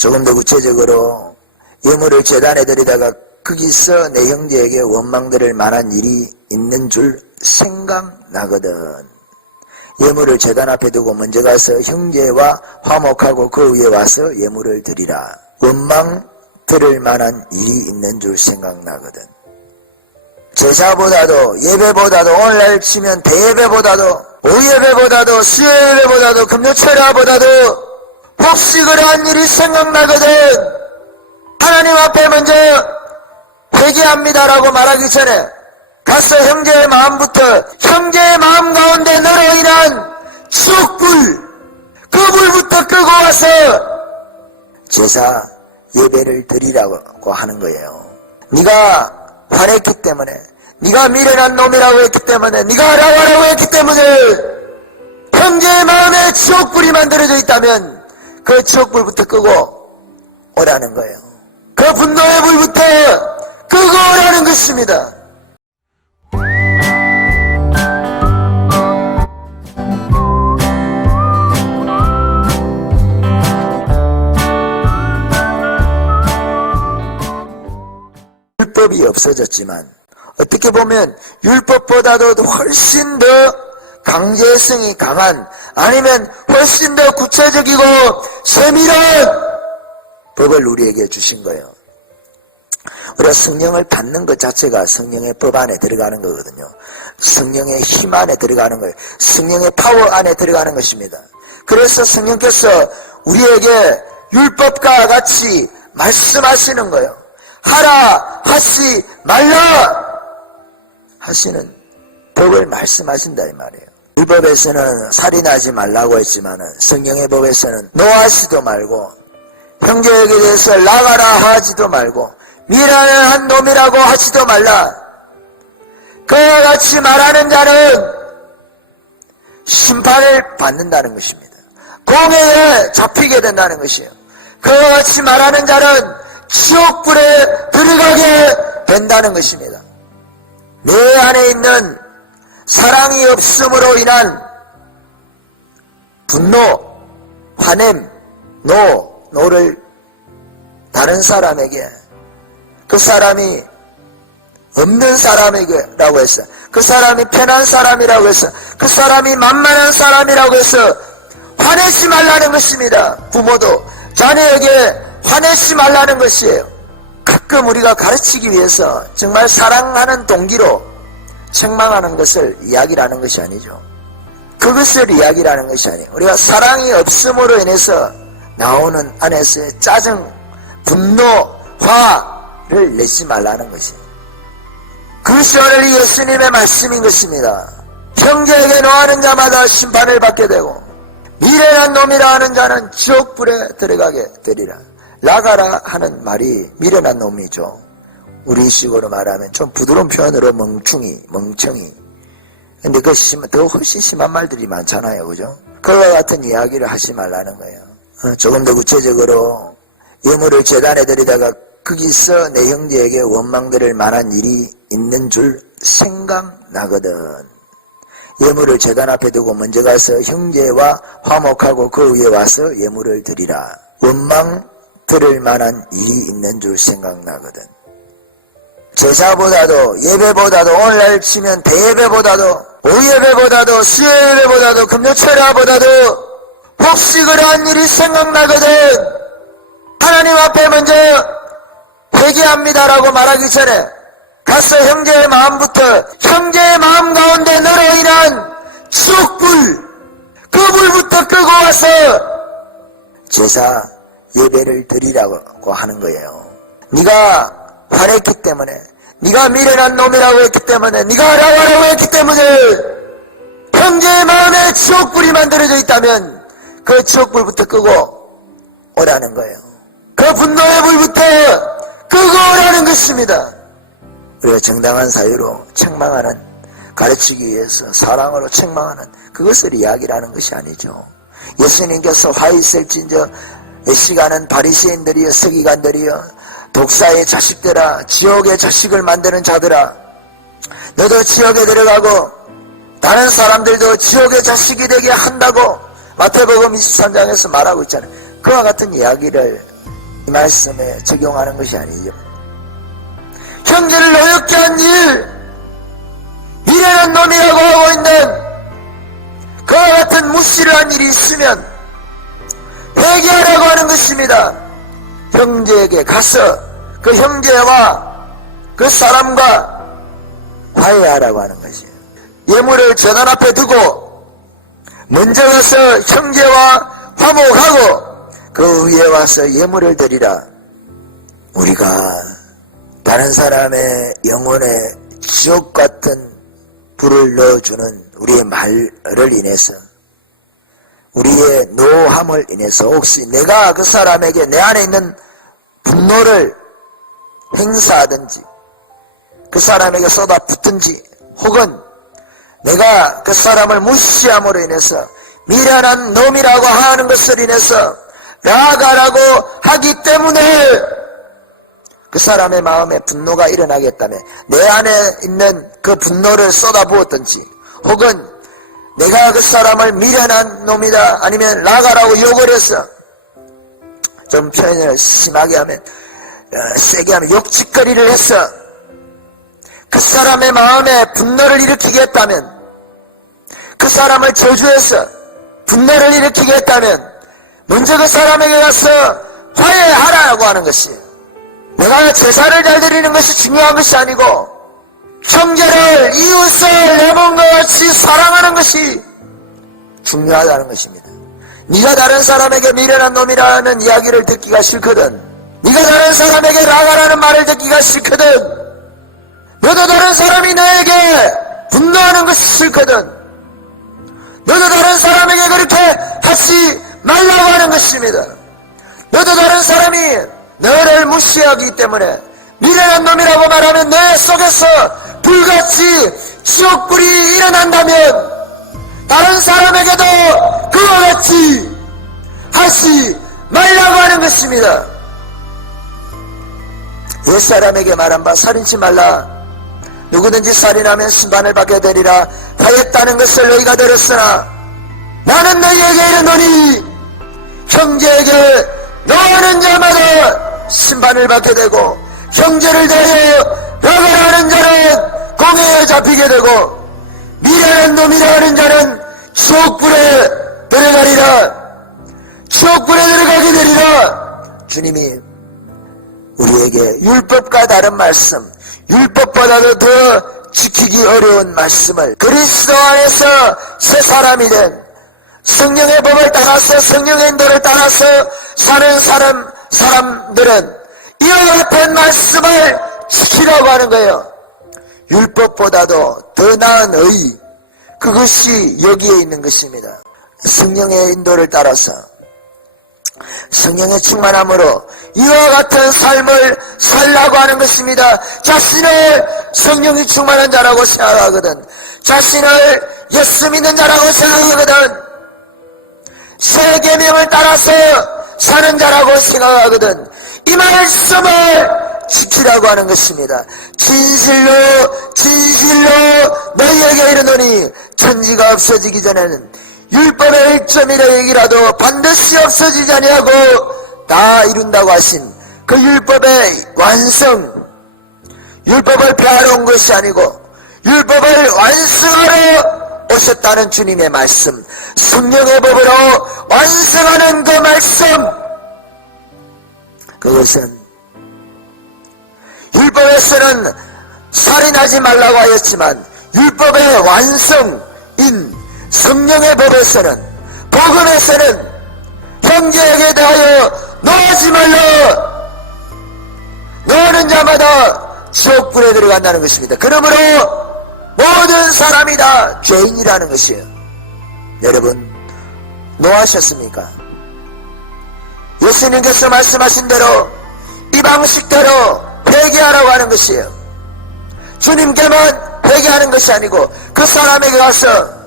조금 더 구체적으로 예물을 제단에 드리다가 거기서 내 형제에게 원망들을 만한 일이 있는 줄 생각나거든. 예물을 제단 앞에 두고 먼저 가서 형제와 화목하고 그 위에 와서 예물을 드리라. 원망 들을 만한 일이 있는 줄 생각나거든. 제사보다도 예배보다도 오늘날 치면 대예배보다도 오예배보다도 수요예배보다도 금요철야보다도 혹시 그러한 일이 생각나거든. 하나님 앞에 먼저 회개합니다라고 말하기 전에 가서 형제의 마음부터 형제의 마음 가운데 너로 인한 추억불 그 불부터 끄고 와서 제사 예배를 드리라고 하는 거예요. 네가 화냈기 때문에 네가 미련한 놈이라고 했기 때문에 네가 라와라고 했기 때문에 형제의 마음에 추억불이 만들어져 있다면 그 추억불부터 끄고 오라는 거예요. 그 분노의 불부터 끄고 오라는 것입니다. 율법이 없어졌지만 어떻게 보면 율법보다도 훨씬 더 강제성이 강한 아니면 훨씬 더 구체적이고 세밀한 법을 우리에게 주신 거예요. 우리가 성령을 받는 것 자체가 성령의 법 안에 들어가는 거거든요. 성령의 힘 안에 들어가는 거예요. 성령의 파워 안에 들어가는 것입니다. 그래서 성령께서 우리에게 율법과 같이 말씀하시는 거예요. 하라 하시 말라 하시는 법을 말씀하신다 이 말이에요. 율법에서는 살인하지 말라고 했지만 성령의 법에서는 노하지도 말고 형제에게 대해서 나가라 하지도 말고 미련한 놈이라고 하지도 말라. 그와 같이 말하는 자는 심판을 받는다는 것입니다. 공회에 잡히게 된다는 것이에요. 그와 같이 말하는 자는 지옥불에 들어가게 된다는 것입니다. 내 안에 있는 사랑이 없음으로 인한 분노, 화냄, 노를 다른 사람에게 그 사람이 없는 사람에게라고 해서 그 사람이 편한 사람이라고 해서 그 사람이 만만한 사람이라고 해서 화내지 말라는 것입니다. 부모도 자녀에게 화내지 말라는 것이에요. 가끔 우리가 가르치기 위해서 정말 사랑하는 동기로 책망하는 것을 이야기라는 것이 아니죠. 그것을 이야기라는 것이 아니에요. 우리가 사랑이 없음으로 인해서 나오는 안에서의 짜증, 분노, 화를 내지 말라는 것이에요. 그것이 오늘 예수님의 말씀인 것입니다. 형제에게 노하는 자마다 심판을 받게 되고 미련한 놈이라 하는 자는 지옥불에 들어가게 되리라. 나가라 하는 말이 미련한 놈이죠. 우리식으로 말하면 좀 부드러운 표현으로 멍청이. 근데 그 더 훨씬 심한 말들이 많잖아요. 그죠? 그와 같은 이야기를 하지 말라는 거예요. 조금 더 구체적으로 예물을 제단에 드리다가 거기서 내 형제에게 원망들을 만한 일이 있는 줄 생각나거든. 예물을 제단 앞에 두고 먼저 가서 형제와 화목하고 그 위에 와서 예물을 드리라. 원망 들을 만한 일이 있는 줄 생각나거든. 제사보다도 예배보다도 오늘날 치면 대예배보다도 오예배보다도 수요예배보다도 금요철야보다도 혹시 그러한 일이 생각나거든. 하나님 앞에 먼저 회개합니다라고 말하기 전에 가서 형제의 마음부터 형제의 마음 가운데 너로 인한 추억불 그 불부터 끄고 와서 제사 예배를 드리라고 하는 거예요. 네가 화냈기 때문에 네가 미련한 놈이라고 했기 때문에 네가 라와라고 했기 때문에 형제의 마음에 추억불이 만들어져 있다면 그 추억불부터 끄고 오라는 거예요. 그 분노의 불부터 끄고 오라는 것입니다. 우리가 정당한 사유로 책망하는 가르치기 위해서 사랑으로 책망하는 그것을 이야기라는 것이 아니죠. 예수님께서 화 있을진저 시간은 바리새인들이여 서기관들이여 독사의 자식들아 지옥의 자식을 만드는 자들아 너도 지옥에 들어가고 다른 사람들도 지옥의 자식이 되게 한다고 마태복음 23장에서 말하고 있잖아요. 그와 같은 이야기를 이 말씀에 적용하는 것이 아니죠. 형제를 노엽게 한 일, 미련한 놈이라고 하고 있는 그와 같은 무시를 한 일이 있으면 회개하라고 하는 것입니다. 형제에게 가서 그 형제와 그 사람과 화해하라고 하는 것이에요. 예물을 전원 앞에 두고 먼저 가서 형제와 화목하고 그 위에 와서 예물을 드리라. 우리가 다른 사람의 영혼에 지옥 같은 불을 넣어주는 우리의 말을 인해서, 우리의 노함을 인해서 혹시 내가 그 사람에게 내 안에 있는 분노를 행사하든지 그 사람에게 쏟아붓든지 혹은 내가 그 사람을 무시함으로 인해서 미련한 놈이라고 하는 것을 인해서 나아가라고 하기 때문에 그 사람의 마음에 분노가 일어나겠다면 내 안에 있는 그 분노를 쏟아부었든지 혹은 내가 그 사람을 미련한 놈이다 아니면 나가라고 욕을 해서 좀 표현을 심하게 하면 세게 하면 욕짓거리를 해서 그 사람의 마음에 분노를 일으키게 했다면, 그 사람을 저주해서 분노를 일으키게 했다면 먼저 그 사람에게 가서 화해하라고 하는 것이에요. 내가 제사를 잘 드리는 것이 중요한 것이 아니고 형제를 이웃을 내 몸과 같이 사랑하는 것이 중요하다는 것입니다. 네가 다른 사람에게 미련한 놈이라는 이야기를 듣기가 싫거든, 네가 다른 사람에게 나가라는 말을 듣기가 싫거든, 너도 다른 사람이 너에게 분노하는 것이 싫거든, 너도 다른 사람에게 그렇게 하지 말라고 하는 것입니다. 너도 다른 사람이 너를 무시하기 때문에 미련한 놈이라고 말하면 내 속에서 불같이 지옥불이 일어난다면 다른 사람에게도 그와 같이 하지 말라고 하는 것입니다. 옛사람에게 말한 바 살인치 말라. 누구든지 살인하면 심판을 받게 되리라 하였다는 것을 너희가 들었으나 나는 너희에게 이르노니 형제에게 너하는 자마다 심판을 받게 되고 형제를 대하여 나가라 하는 자는 공회에 잡히게 되고 미련한 놈이라 하는 자는 지옥불에 들어가리라. 지옥불에 들어가게 되리라. 주님이 우리에게 율법과 다른 말씀, 율법보다도 더 지키기 어려운 말씀을 그리스도 안에서 새 사람이 된 성령의 법을 따라서 성령의 인도를 따라서 사는 사람들은 이와 같은 말씀을 지키라고 하는 거예요. 율법보다도 더 나은 의, 그것이 여기에 있는 것입니다. 성령의 인도를 따라서 성령의 충만함으로 이와 같은 삶을 살라고 하는 것입니다. 자신을 성령이 충만한 자라고 생각하거든, 자신을 예수 믿는 자라고 생각하거든, 새 계명을 따라서 사는 자라고 생각하거든, 이 말씀을 지키라고 하는 것입니다. 진실로 너희에게 이르노니 천지가 없어지기 전에는 율법의 1.1획이라도 반드시 없어지지 아니하고 다 이룬다고 하신 그 율법의 완성, 율법을 폐하러 온 것이 아니고 율법을 완성하러 오셨다는 주님의 말씀, 성령의 법으로 완성하는 그 말씀, 그것은 율법에서는 살인하지 말라고 하였지만 율법의 완성인 성령의 법에서는, 복음에서는 형제에게 대하여 노하지 말라, 노하는 자마다 지옥불에 들어간다는 것입니다. 그러므로 모든 사람이 다 죄인이라는 것이에요. 여러분, 노하셨습니까? 예수님께서 말씀하신 대로 이 방식대로 회개하라고 하는 것이에요. 주님께만 회개하는 것이 아니고 그 사람에게 가서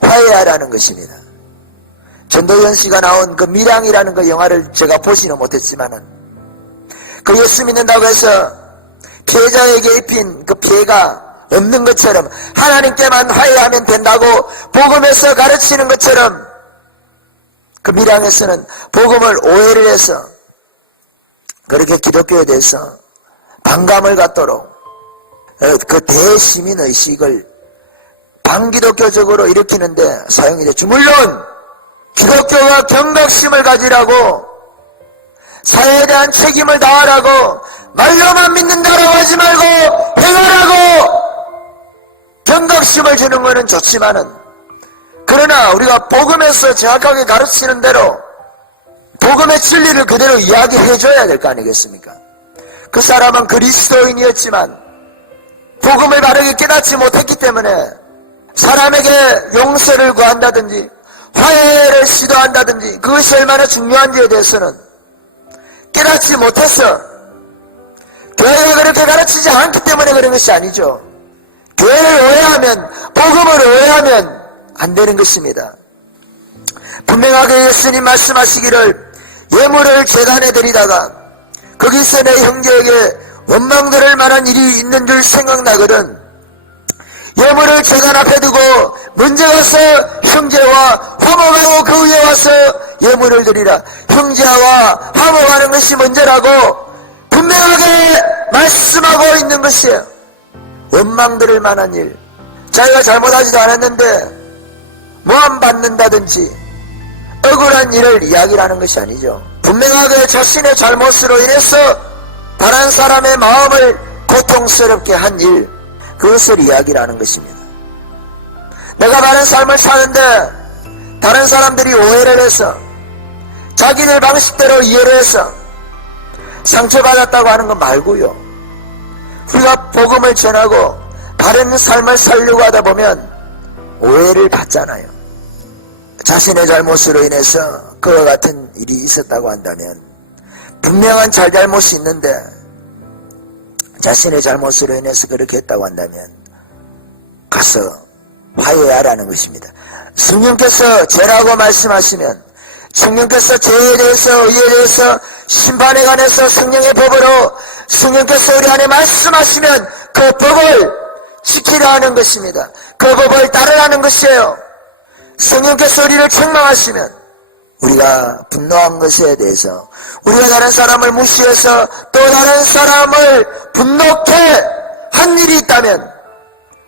화해하라는 것입니다. 전도연 씨가 나온 그 밀양이라는 그 영화를 제가 보지는 못했지만은 그 예수 믿는다고 해서 피해자에게 입힌 그 피해가 없는 것처럼 하나님께만 화해하면 된다고 복음에서 가르치는 것처럼 그 밀양에서는 복음을 오해를 해서 그렇게 기독교에 대해서 반감을 갖도록 그 대시민의식을 반기독교적으로 일으키는데 사용이 됐죠. 물론 기독교가 경각심을 가지라고, 사회에 대한 책임을 다하라고, 말로만 믿는다고 하지 말고 행하라고 경각심을 주는 것은 좋지만은, 그러나 우리가 복음에서 정확하게 가르치는 대로 복음의 진리를 그대로 이야기해 줘야 될 거 아니겠습니까? 그 사람은 그리스도인이었지만 복음을 바르게 깨닫지 못했기 때문에 사람에게 용서를 구한다든지 화해를 시도한다든지 그것이 얼마나 중요한지에 대해서는 깨닫지 못했어. 교회가 그렇게 가르치지 않기 때문에 그런 것이 아니죠. 교회를 오해하면, 복음을 오해하면 안 되는 것입니다. 분명하게 예수님 말씀하시기를 예물을 제단에 드리다가 거기서 내 형제에게 원망 들을 만한 일이 있는 줄 생각나거든 예물을 제단 앞에 두고 먼저 가서 형제와 화목하고 그 위에 와서 예물을 드리라. 형제와 화목하는 것이 먼저라고 분명하게 말씀하고 있는 것이에요. 원망 들을 만한 일, 자기가 잘못하지도 않았는데 모함 받는다든지 억울한 일을 이야기하는 것이 아니죠. 분명하게 자신의 잘못으로 인해서 다른 사람의 마음을 고통스럽게 한 일, 그것을 이야기하는 것입니다. 내가 바른 삶을 사는데 다른 사람들이 오해를 해서 자기들 방식대로 이해를 해서 상처받았다고 하는 것 말고요. 우리가 복음을 전하고 바른 삶을 살려고 하다 보면 오해를 받잖아요. 자신의 잘못으로 인해서 그와 같은 일이 있었다고 한다면, 분명한 잘잘못이 있는데 자신의 잘못으로 인해서 그렇게 했다고 한다면 가서 화해하라는 것입니다. 성령께서 죄라고 말씀하시면 성령께서 죄에 대해서, 의에 대해서, 심판에 관해서 성령의 법으로 성령께서 우리 안에 말씀하시면 그 법을 지키라 하는 것입니다. 그 법을 따르라는 것이에요. 성령께서 우리를 책망하시면 우리가 분노한 것에 대해서, 우리가 다른 사람을 무시해서 또 다른 사람을 분노케 한 일이 있다면,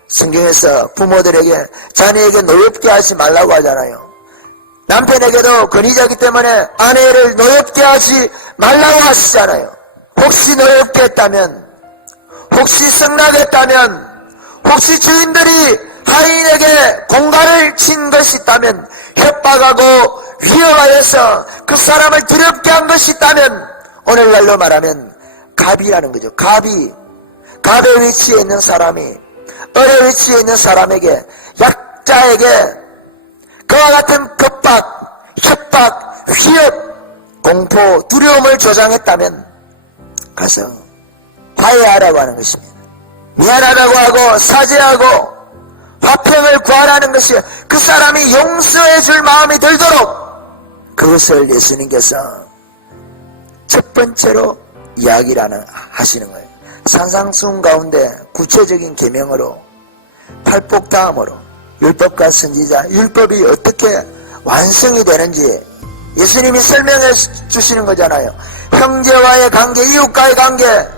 성경에서 부모들에게 자녀에게 노엽게 하지 말라고 하잖아요. 남편에게도 권위자이기 때문에 아내를 노엽게 하지 말라고 하시잖아요. 혹시 노엽게 했다면, 혹시 성나겠다면, 혹시 주인들이 하인에게 공갈을 친 것이 있다면, 협박하고 위협하여서 그 사람을 두렵게 한 것이 있다면, 오늘날로 말하면 갑이라는 거죠. 갑의 위치에 있는 사람이 어려 위치에 있는 사람에게, 약자에게 그와 같은 겁박, 협박, 위협, 공포, 두려움을 조장했다면 가서 화해하라고 하는 것입니다. 미안하다고 하고 사죄하고 화평을 구하라는 것이, 그 사람이 용서해 줄 마음이 들도록 그것을 예수님께서 첫 번째로 이야기를 하시는 거예요. 산상수훈 가운데 구체적인 계명으로, 팔복다음으로 율법과 선지자, 율법이 어떻게 완성이 되는지 예수님이 설명해 주시는 거잖아요. 형제와의 관계, 이웃과의 관계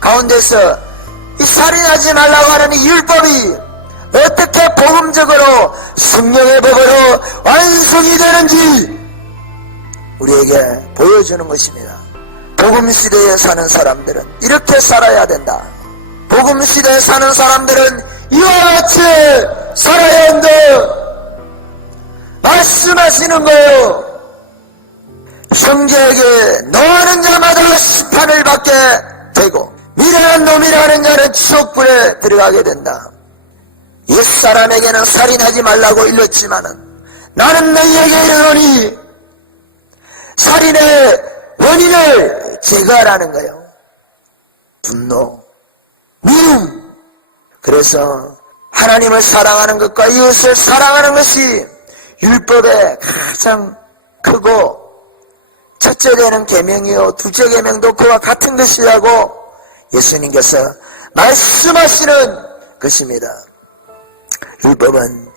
가운데서 이 살인하지 말라고 하는 이 율법이 어떻게 복음적으로 성령의 법으로 완성이 되는지 우리에게 보여주는 것입니다. 복음 시대에 사는 사람들은 이렇게 살아야 된다. 복음 시대에 사는 사람들은 이와 같이 살아야 한다. 말씀하시는 거예요. 형제에게 너하는 자마다 심판을 받게 되고 미련한 놈이라는 자는 지옥불에 들어가게 된다. 옛사람에게는 살인하지 말라고 일렀지만은 나는 너희에게 이르노니 살인의 원인을 제거하라는 거예요. 분노, 미움. 그래서 하나님을 사랑하는 것과 이웃을 사랑하는 것이 율법의 가장 크고 첫째 되는 계명이요 둘째 계명도 그와 같은 것이라고 예수님께서 말씀하시는 것입니다. 율법은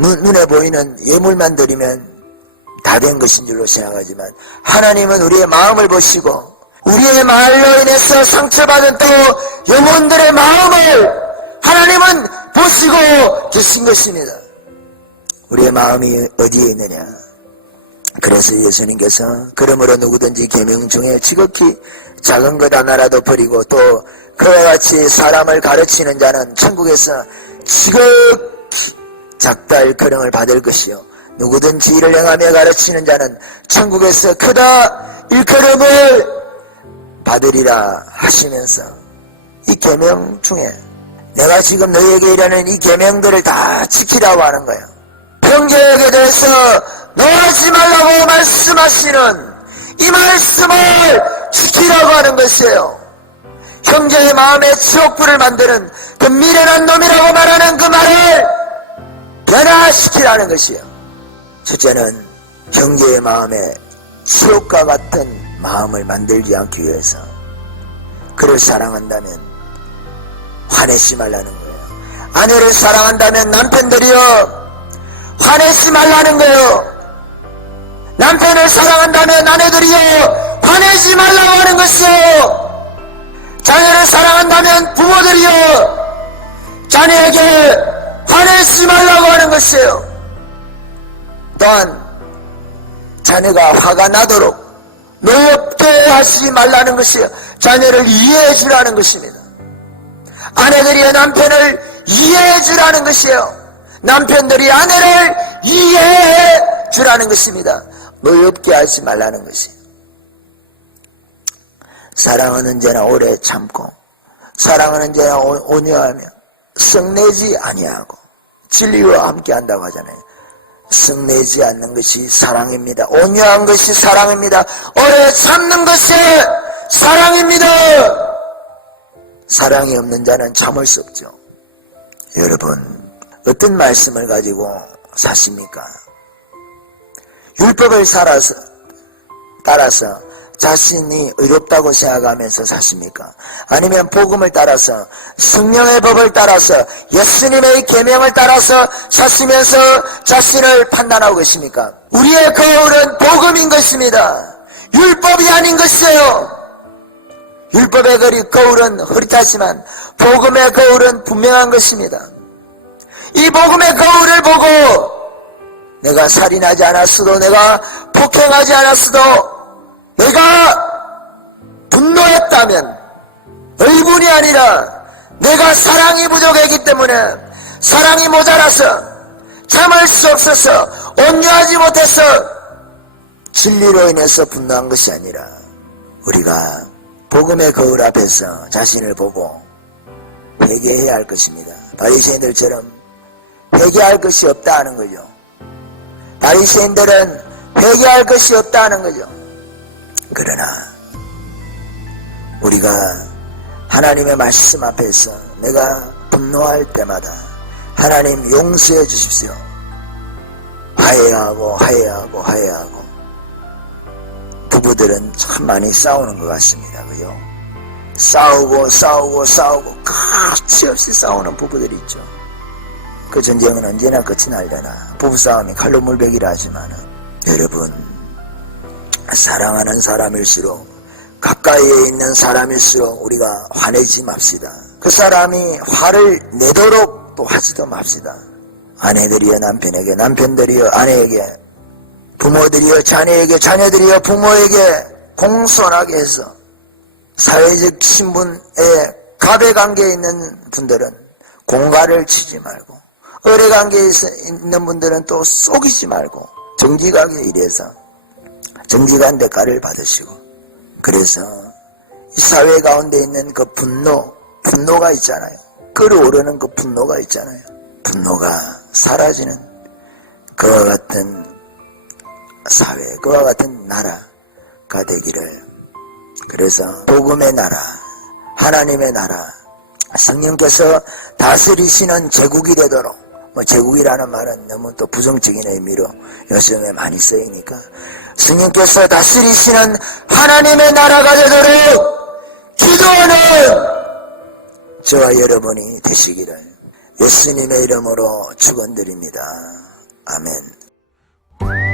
눈에 보이는 예물만 드리면 다 된 것인 줄로 생각하지만 하나님은 우리의 마음을 보시고 우리의 말로 인해서 상처받은 또 영혼들의 마음을 하나님은 보시고 계신 것입니다. 우리의 마음이 어디에 있느냐? 그래서 예수님께서 그러므로 누구든지 계명 중에 지극히 작은 것 하나라도 버리고 또 그와 같이 사람을 가르치는 자는 천국에서 지극히 작다 일컬음을 받을 것이요 누구든지 이를 행하며 가르치는 자는 천국에서 크다 일컬음을 받으리라 하시면서 이 계명 중에 내가 지금 너희에게 이르는 이 계명들을 다 지키라고 하는 거예요. 형제에게 대해서 너 하지 말라고 말씀하시는 이 말씀을 지키라고 하는 것이에요. 형제의 마음에 지옥불을 만드는 그 미련한 놈이라고 말하는 그 말을 변화시키라는 것이에요. 첫째는 형제의 마음에 지옥과 같은 마음을 만들지 않기 위해서 그를 사랑한다면 화내지 말라는 거예요. 아내를 사랑한다면 남편들이여 화내지 말라는 거예요. 남편을 사랑한다면 아내들이여 화내지 말라고 하는 것이요. 자녀를 사랑한다면 부모들이여 자녀에게 화내지 말라고 하는 것이에요. 또한 자녀가 화가 나도록 노엽게 하지 말라는 것이에요. 자녀를 이해해 주라는 것입니다. 아내들이 남편을 이해해 주라는 것이에요. 남편들이 아내를 이해해 주라는 것입니다. 노엽게 하지 말라는 것이에요. 사랑은 언제나 오래 참고 사랑은 언제나 온유하며 성내지 아니하고 진리와 함께 한다고 하잖아요. 성내지 않는 것이 사랑입니다. 온유한 것이 사랑입니다. 오래 참는 것이 사랑입니다. 사랑이 없는 자는 참을 수 없죠. 여러분 어떤 말씀을 가지고 사십니까? 율법을 따라서 자신이 의롭다고 생각하면서 사십니까? 아니면 복음을 따라서 성령의 법을 따라서 예수님의 계명을 따라서 사시면서 자신을 판단하고 계십니까? 우리의 거울은 복음인 것입니다. 율법이 아닌 것이에요. 율법의 거울은 흐릿하지만 복음의 거울은 분명한 것입니다. 이 복음의 거울을 보고 내가 살인하지 않았어도 내가 폭행하지 않았어도 내가 분노했다면 의분이 아니라 내가 사랑이 부족했기 때문에 사랑이 모자라서 참을 수 없어서 온유하지 못해서 진리로 인해서 분노한 것이 아니라 우리가 복음의 거울 앞에서 자신을 보고 회개해야 할 것입니다. 바리새인들처럼 회개할 것이 없다 하는 거죠. 바리새인들은 회개할 것이 없다 하는 거죠. 그러나 우리가 하나님의 말씀 앞에서 내가 분노할 때마다 하나님 용서해 주십시오. 화해하고 부부들은 참 많이 싸우는 것 같습니다. 그죠? 싸우고 가치 없이 싸우는 부부들이 있죠. 그 전쟁은 언제나 끝이 날려나 부부싸움이 칼로 물베기라 하지만 여러분 사랑하는 사람일수록 가까이에 있는 사람일수록 우리가 화내지 맙시다. 그 사람이 화를 내도록 또 하지도 맙시다. 아내들이여 남편에게, 남편들이여 아내에게, 부모들이여 자녀에게, 자녀들이여 부모에게 공손하게 해서 사회적 신분에 가배관계에 있는 분들은 공갈을 치지 말고 의뢰관계에 있는 분들은 또 속이지 말고 정직하게 일해서 정직한 대가를 받으시고 그래서 이 사회 가운데 있는 그 분노가 있잖아요. 끓어오르는 그 분노가 있잖아요. 분노가 사라지는 그와 같은 사회, 그와 같은 나라가 되기를. 그래서 복음의 나라, 하나님의 나라, 성령께서 다스리시는 제국이 되도록, 제국이라는 말은 너무 또 부정적인 의미로 요즘에 많이 쓰이니까 성령께서 다스리시는 하나님의 나라가 되도록 기도하는 저와 여러분이 되시기를 예수님의 이름으로 축원드립니다. 아멘.